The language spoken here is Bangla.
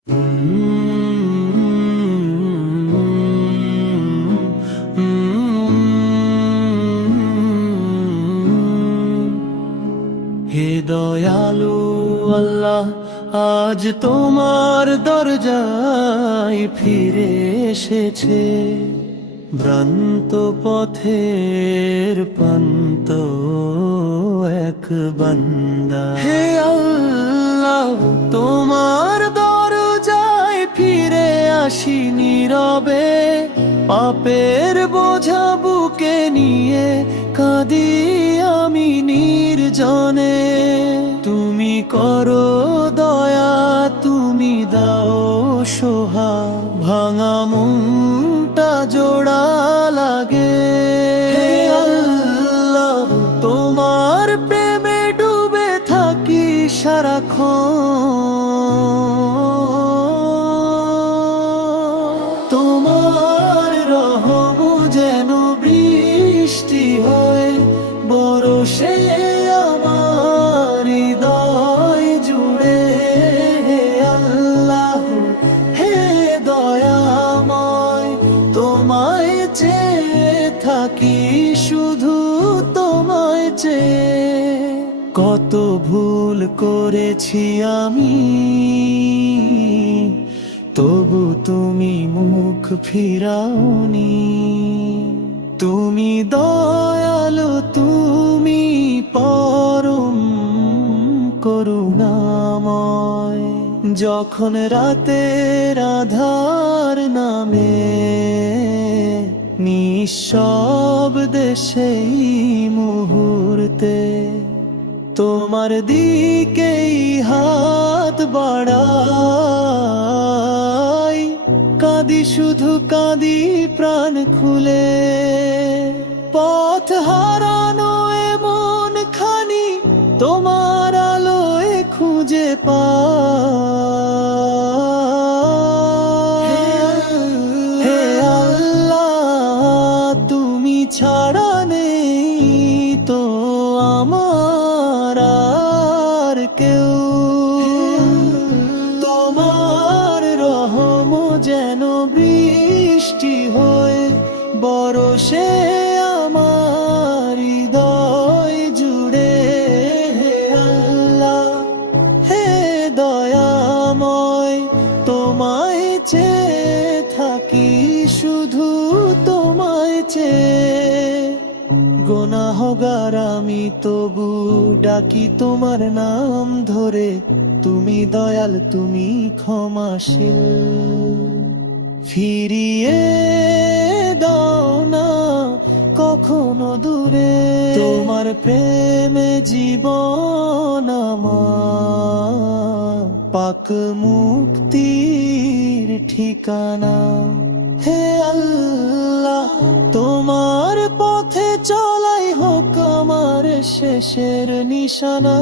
হে দয়ালু আল্লাহ, আজ তোমার দরজায় ফিরে এসেছে ভ্রান্ত পথের পান্ত এক বান্দা। হে আল্লাহ, তোমার দরজায় ফিরে আসি নীরবে, পাপের বোঝা বুকে নিয়ে কাঁদি আমি নির্জনে। তুমি করো দয়া, তুমি দাও সোহা, ভাঙা মনটা জোড়া লাগে। হে আল্লাহ, তোমার প্রেমে ডুবে থাকি সারাক্ষণ। তোমার রহম যেন বৃষ্টি হয় বরষে আমার হৃদয় জুড়ে। হে আল্লাহ, হে দয়াময়, তোমায় চেয়ে থাকি, শুধু তোমায় চেয়ে। কত ভুল করেছি আমি, তবু তুমি মুখ ফিরাওনি। তুমি দয়ালু, তুমি পরম করুণাময়। যখন রাতের আধার নামে নিঃশব্দে সেই মুহূর্তে তোমার দিকেই হাত বাড়াই, কাঁদি শুধু কাঁদি প্রাণ খুলে। পথ হারানো এমন খানি তোমার আলোয় খুঁজে পাই। হে আল্লাহ, তুমি ছাড়া নেই তো আমার আর কেউ। তোমার রহম যেন বৃষ্টি হয়ে বরষে আমার হৃদয় জুড়ে। হে আল্লাহ, হে দয়াময়, তোমায় চেয়ে থাকি, শুধু তোমায় চেয়ে। গুনাহগার আমি তবু ডাকি তোমার নাম ধরে, তুমি দয়াল, তুমি ক্ষমাশীল। ফিরিয়ে দাও না কখনো দূরে, তোমার প্রেমে জীবন আমার পাক মুক্তির ঠিকানা। হে আল্লাহ, তোমার পথে চলাই হোক আমার শেষের নিশানা।